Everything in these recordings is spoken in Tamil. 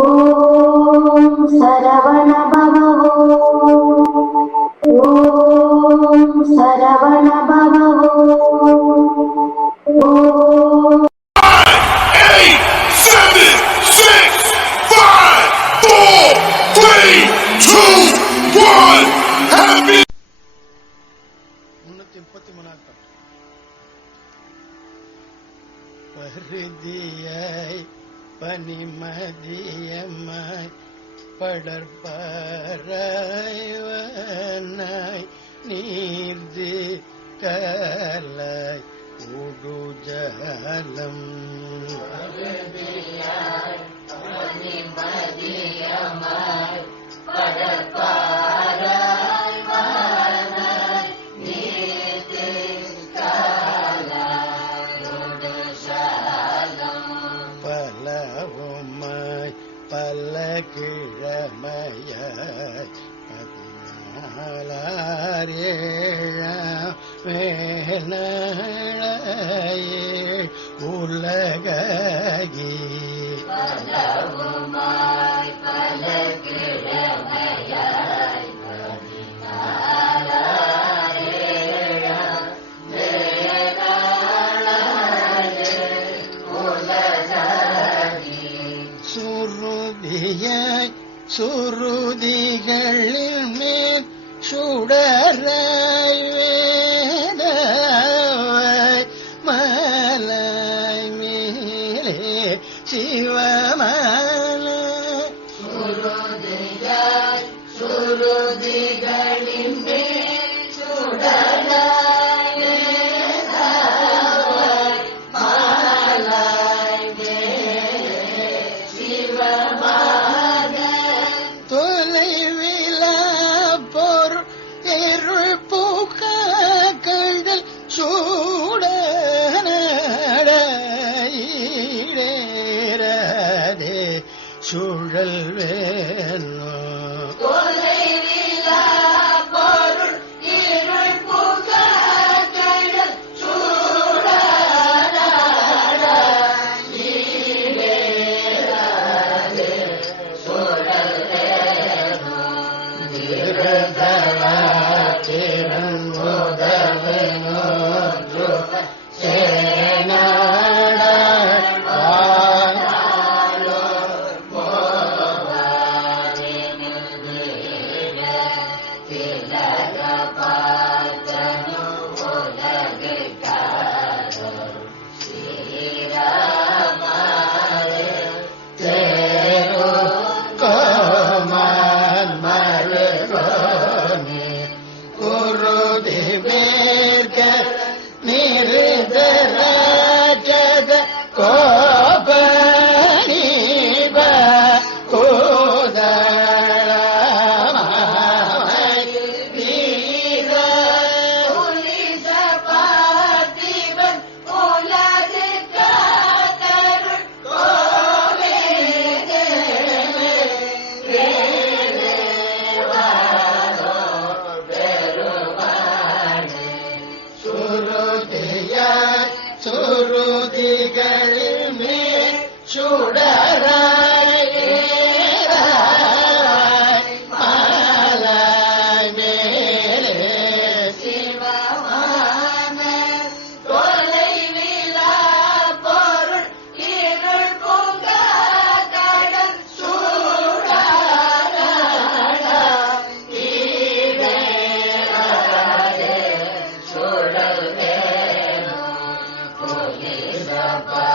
ஓம் சரவண பாட்டு பனிமதியம்மாய் பனிமதியமாய் படற்பறாய்வனாய் நீர்து கலாய் உடுஜலம். பல கிழமையாய் பதினாலாரேழாம் பல உலகி சுருதிகளில் மேல் சுடராய் வேதவாய் மலாய் மேலே சுருதிகள் சுருதிகள் சுழல் வேணோ சுருதிகளில் மேல் சுடராய் Papa.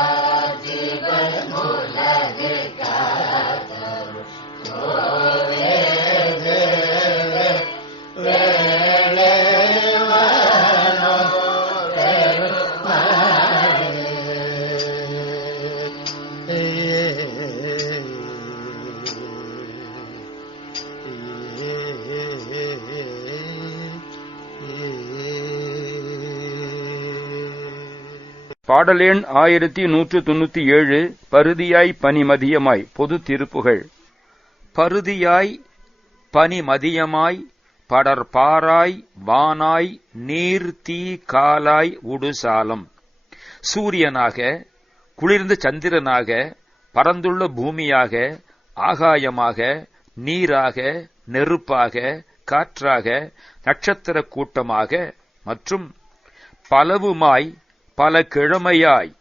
எண் ஆயிரத்தி நூற்று தொன்னூத்தி ஏழு பருதியாய் பனிமதியமாய் பொது திருப்புகள். பருதியாய் பனிமதியமாய் படர்பாராய் வானாய் நீர் தீ காலாய் உடுசாலம் சூரியனாக குளிர்ந்த சந்திரனாக பரந்துள்ள பூமியாக ஆகாயமாக நீராக நெருப்பாக காற்றாக நட்சத்திர கூட்டமாக மற்றும் பலவுமாய் பல கிழமையாய்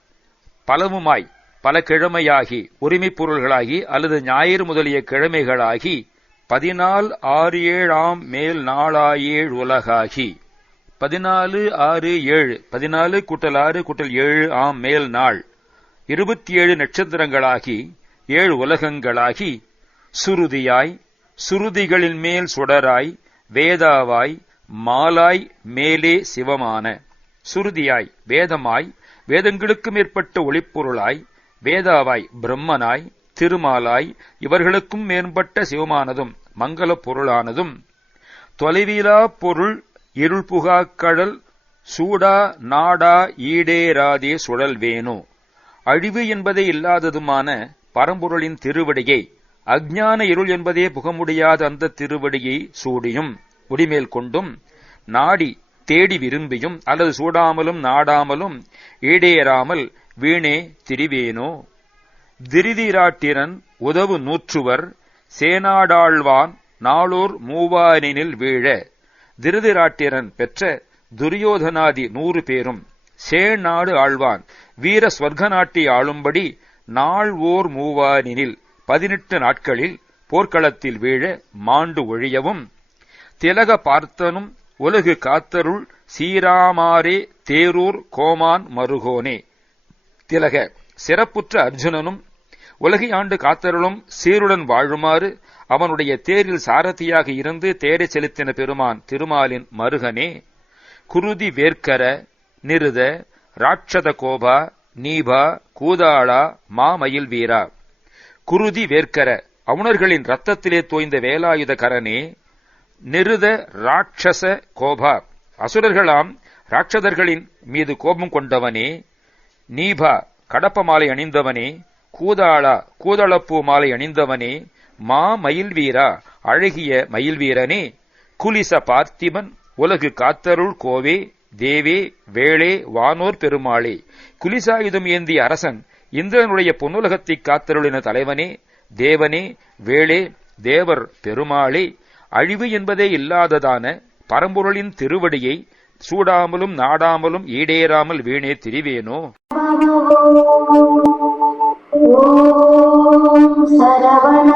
பலவுமாய் பல கிழமையாகி உரிமைப் பொருள்களாகி அல்லது ஞாயிறு முதலிய கிழமைகளாகி பதினாலு ஆறு ஏழாம் மேல் நாளாயேழ் உலகாகி. பதினாலு ஆறு ஏழு பதினாலு கூட்டல் ஆறு கூட்டல் ஏழு ஆம் மேல் நாள். இருபத்தி ஏழு நட்சத்திரங்களாகி ஏழு உலகங்களாகி சுருதியாய் சுருதிகளின் மேல் சுடராய் வேதாவாய் மாலாய் மேலே சிவமான. சுருதியாய் வேதமாய் வேதங்களுக்கு மேற்பட்ட ஒளிப்பொருளாய் வேதாவாய் பிரம்மனாய் திருமாலாய் இவர்களுக்கும் மேம்பட்ட சிவமானதும் மங்கள பொருளானதும். தொலைவிலா பொருள் இருள் புகா கடல் சூடா நாடா ஈடேராதே சுழல் வேணு. அழிவு என்பதே இல்லாததுமான பரம்பொருளின் திருவடியை அஜ்ஞான இருள் என்பதே புக முடியாத அந்த திருவடியை சூடியும் முடிமேல் கொண்டும் நாடி தேடி விரும்பியும் அல்லது சூடாமலும் நாடாமலும் ஈடேறாமல் வீணே திரிவேனோ. திருதிராட்டிரன் உதவு நூற்றுவர் சேனாடாழ்வான் நாளோர் மூவானினில் வீழ. திருதிராட்டிரன் பெற்ற துரியோதனாதி நூறு பேரும் சேநாடு ஆழ்வான் வீர ஸ்வர்க ஆளும்படி நாள் ஓர் மூவானினில் பதினெட்டு நாட்களில் போர்க்களத்தில் வீழ மாண்டு ஒழியவும் திலக பார்த்தனும் உலகு காத்தருள் சீராமாரே தேரூர் கோமான் மருகோனே. திலக சிறப்புற்ற அர்ஜுனனும் உலகை ஆண்டு காத்தருளும் சீருடன் வாழுமாறு அவனுடைய தேரில் சாரதியாக இருந்து தேரை செலுத்தின பெருமான் திருமாலின் மருகனே குருதி வேர்க்கர நிருத ராட்சத கோபா நீபா கூதாளா மாமயில் வீரா. குருதி வேர்க்கர அவுணர்களின் ரத்தத்திலே தோய்ந்த வேலாயுத கரனே நிருத ராட்சச கோபா. அசுரர்களாம் ராட்சதர்களின் மீது கோபம் கொண்டவனே நீபா கடப்ப மாலை அணிந்தவனே கூதாளா கூதளப்பூ மாலை அணிந்தவனே மா மயில் வீரா அழகிய மயில் வீரனே குலிச பார்த்திபன் உலகு காத்தருள் கோவே தேவே வேளே வானோர் பெருமாளே குலிசாயுதம் ஏந்திய அரசன் இந்திரனுடைய பொன்னுலகத்தை காத்தருளின தலைவனே தேவனே வேளே தேவர் பெருமாளே அழிவு என்பதே இல்லாததான பரம்பொருளின் திருவடியை சூடாமலும் நாடாமலும் ஈடேறாமல் வீணே திரிவேனோ? சரவண